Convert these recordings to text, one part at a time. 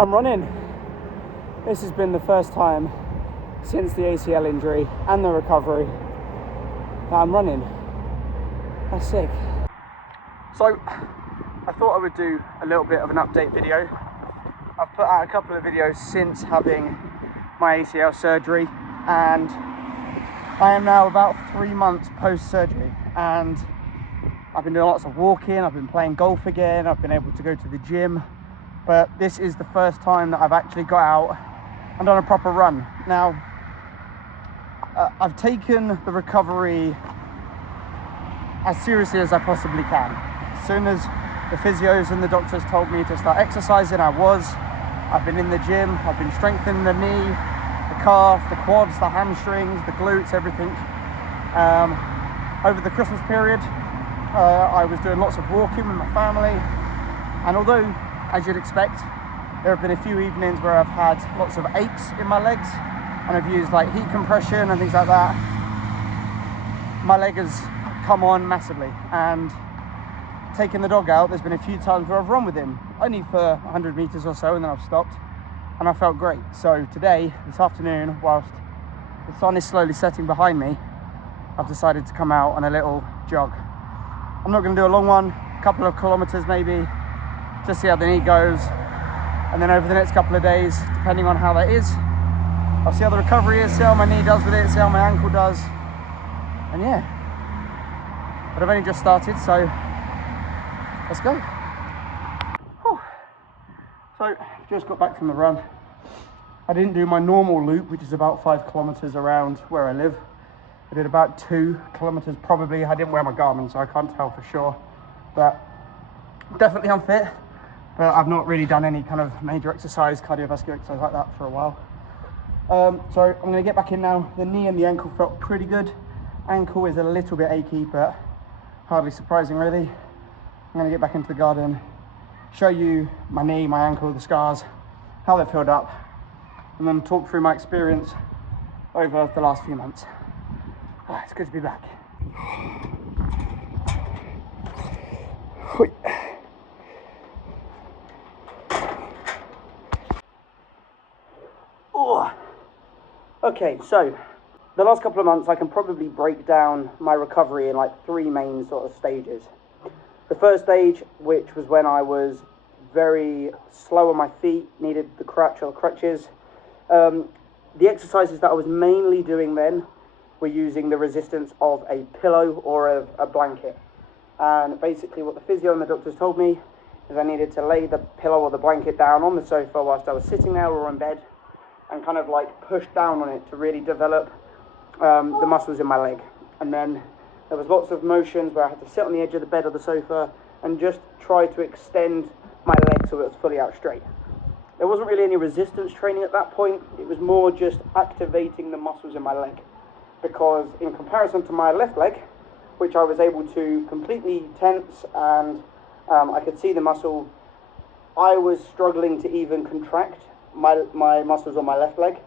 I'm running. This has been the first time since the ACL injury and the recovery that I'm running. That's sick. So I thought I would do a little bit of an update video. I've put out a couple of videos since having my ACL surgery, and I am now about 3 months post-surgery, and I've been doing lots of walking, I've been playing golf again, I've been able to go to the gym. But this is the first time that I've actually got out and done a proper run. Now, I've taken the recovery as seriously as I possibly can. As soon as the physios and the doctors told me to start exercising, I was. I've been in the gym, I've been strengthening the knee, the calf, the quads, the hamstrings, the glutes, everything. Over the Christmas period, I was doing lots of walking with my family, and although, as you'd expect, there have been a few evenings where I've had lots of aches in my legs, and I've used like heat compression and things like that. My leg has come on massively, and taking the dog out, there's been a few times where I've run with him, only for 100 meters or so, and then I've stopped, and I felt great. So today, this afternoon, whilst the sun is slowly setting behind me, I've decided to come out on a little jog. I'm not going to do a long one, a couple of kilometers maybe, just see how the knee goes, and then over the next couple of days, depending on how that is, I'll see how the recovery is, see how my knee does with it, see how my ankle does, and yeah. But I've only just started, so let's go. Whew. So just got back from the run. I didn't do my normal loop, which is about 5 kilometers around where I live. I did about 2 kilometers probably. I didn't wear my Garmin, so I can't tell for sure, but definitely unfit. But I've not really done any kind of major exercise, cardiovascular exercise like that for a while. So I'm going to get back in now. The knee and the ankle felt pretty good. Ankle is a little bit achy, but hardly surprising really. I'm going to get back into the garden, show you my knee, my ankle, the scars, how they filled up, and then talk through my experience over the last few months. It's good to be back. Okay, so the last couple of months I can probably break down my recovery in like 3 main sort of stages. The first stage, which was when I was very slow on my feet, needed the crutch or crutches. The exercises that I was mainly doing then were using the resistance of a pillow or a blanket. And basically what the physio and the doctors told me is I needed to lay the pillow or the blanket down on the sofa whilst I was sitting there or in bed, and kind of like push down on it to really develop the muscles in my leg. And then there was lots of motions where I had to sit on the edge of the bed or the sofa and just try to extend my leg so it was fully out straight. There wasn't really any resistance training at that point. It was more just activating the muscles in my leg, because in comparison to my left leg, which I was able to completely tense and I could see the muscle, I was struggling to even contract my muscles on my left leg.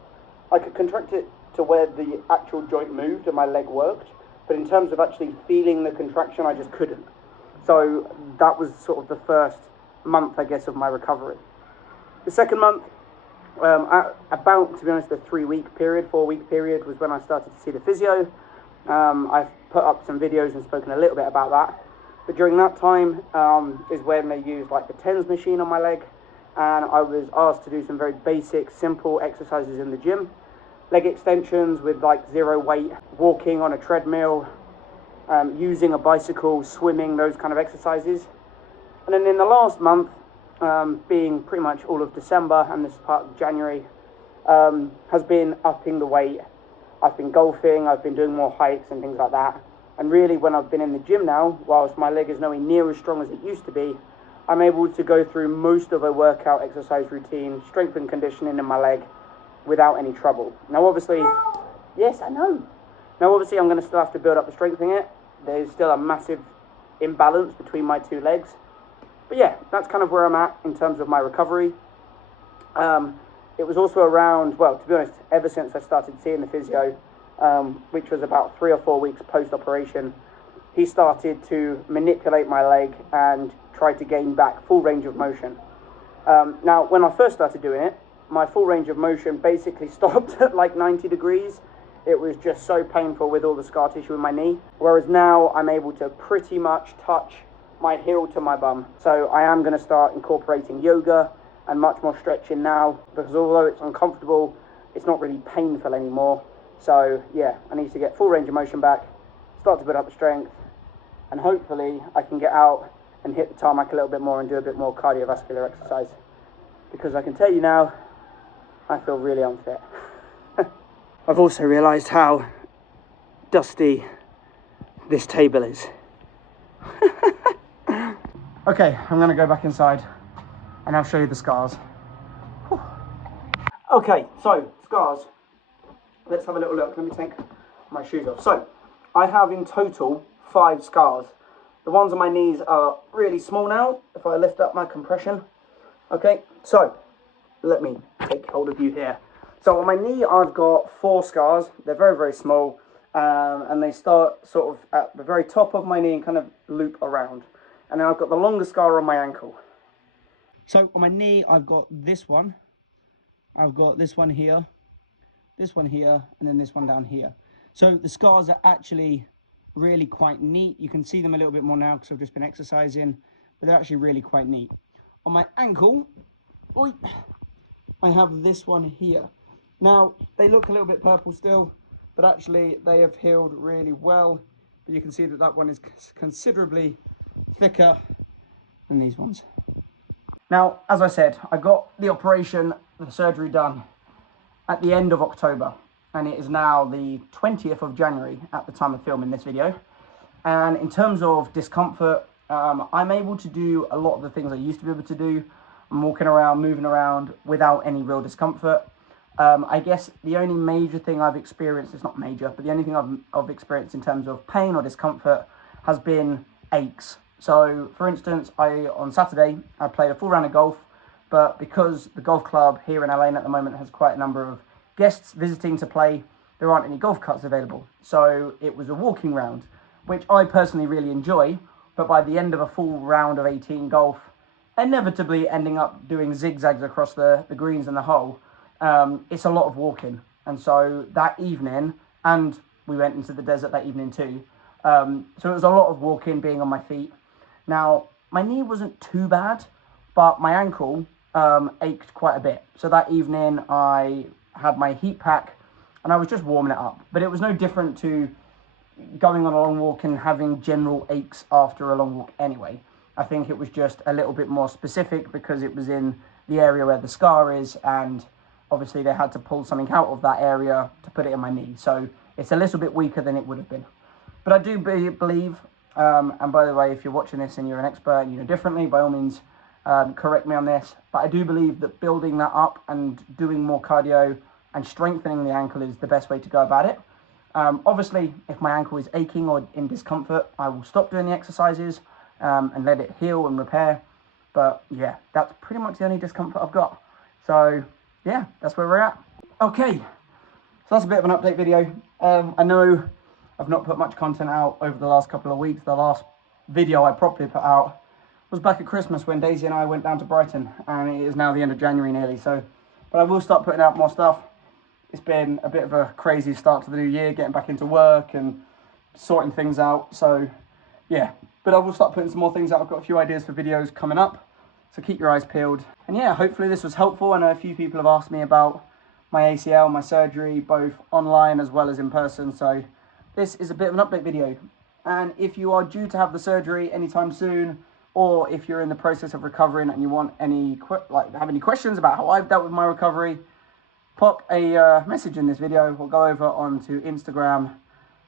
I could contract it to where the actual joint moved and my leg worked, but in terms of actually feeling the contraction, I just couldn't. So that was sort of the first month, I guess, of my recovery. The second month, about, to be honest, the 4-week period was when I started to see the physio. I've put up some videos and spoken a little bit about that. But during that time is when they used like the TENS machine on my leg, and I was asked to do some very basic, simple exercises in the gym. Leg extensions with like 0 weight, walking on a treadmill, using a bicycle, swimming, those kind of exercises. And then in the last month, being pretty much all of December and this part of January, has been upping the weight. I've been golfing, I've been doing more hikes and things like that. And really, when I've been in the gym now, whilst my leg is nowhere near as strong as it used to be, I'm able to go through most of a workout exercise routine, strength and conditioning in my leg, without any trouble. Now, obviously, yes, I know. Now, obviously, I'm going to still have to build up the strength in it. There's still a massive imbalance between my two legs. But yeah, that's kind of where I'm at in terms of my recovery. It was also around, well, to be honest, ever since I started seeing the physio, which was about 3 or 4 weeks post-operation, he started to manipulate my leg and try to gain back full range of motion. Now, when I first started doing it, my full range of motion basically stopped at like 90 degrees. It was just so painful with all the scar tissue in my knee. Whereas now I'm able to pretty much touch my heel to my bum. So I am going to start incorporating yoga and much more stretching now, because although it's uncomfortable, it's not really painful anymore. So yeah, I need to get full range of motion back, start to build up the strength, and hopefully I can get out and hit the tarmac a little bit more and do a bit more cardiovascular exercise. Because I can tell you now, I feel really unfit. I've also realised how dusty this table is. Okay, I'm going to go back inside and I'll show you the scars. Whew. Okay, so scars. Let's have a little look. Let me take my shoes off. So, I have in total 5 scars. The ones on my knees are really small now, if I lift up my compression. Okay, so, let me take hold of you here. So on my knee, I've got 4 scars. They're very, very small. And they start sort of at the very top of my knee and kind of loop around. And then I've got the longer scar on my ankle. So on my knee, I've got this one. I've got this one here, and then this one down here. So the scars are actually really quite neat. You can see them a little bit more now because I've just been exercising, but they're actually really quite neat. On my ankle, I have this one here. Now, they look a little bit purple still, but actually they have healed really well. But you can see that that one is considerably thicker than these ones. Now, as I said, I got the operation, the surgery done at the end of October, and it is now the 20th of January at the time of filming this video. And in terms of discomfort, I'm able to do a lot of the things I used to be able to do. I'm walking around, moving around without any real discomfort. I guess the only major thing I've experienced, it's not major, but the only thing I've experienced in terms of pain or discomfort has been aches. So, for instance, on Saturday, I played a full round of golf, but because the golf club here in LA at the moment has quite a number of guests visiting to play, there aren't any golf carts available. So it was a walking round, which I personally really enjoy, but by the end of a full round of 18 golf, inevitably ending up doing zigzags across the greens and the hole, it's a lot of walking. And so that evening, and we went into the desert that evening too, so it was a lot of walking, being on my feet. Now, my knee wasn't too bad, but my ankle ached quite a bit. So that evening I had my heat pack and I was just warming it up. But it was no different to going on a long walk and having general aches after a long walk anyway. I think it was just a little bit more specific because it was in the area where the scar is, and obviously they had to pull something out of that area to put it in my knee. So it's a little bit weaker than it would have been. But I do believe, and by the way, if you're watching this and you're an expert and you know differently, by all means, correct me on this. But I do believe that building that up and doing more cardio and strengthening the ankle is the best way to go about it. Obviously, if my ankle is aching or in discomfort, I will stop doing the exercises and let it heal and repair. But yeah, that's pretty much the only discomfort I've got. So yeah, that's where we're at. Okay, so that's a bit of an update video. I know I've not put much content out over the last couple of weeks. The last video I properly put out was back at Christmas when Daisy and I went down to Brighton, and it is now the end of January nearly. So, but I will start putting out more stuff. It's been a bit of a crazy start to the new year, getting back into work and sorting things out. So yeah, but I will start putting some more things out. I've got a few ideas for videos coming up, so keep your eyes peeled. And yeah, hopefully this was helpful. I know a few people have asked me about my ACL, my surgery, both online as well as in person. So this is a bit of an update video. And if you are due to have the surgery anytime soon, or if you're in the process of recovering and you want have any questions about how I've dealt with my recovery, pop a message in this video or go over onto Instagram,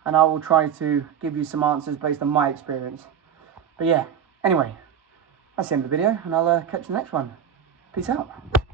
and I will try to give you some answers based on my experience. But yeah, anyway, that's the end of the video, and I'll catch you in the next one. Peace out.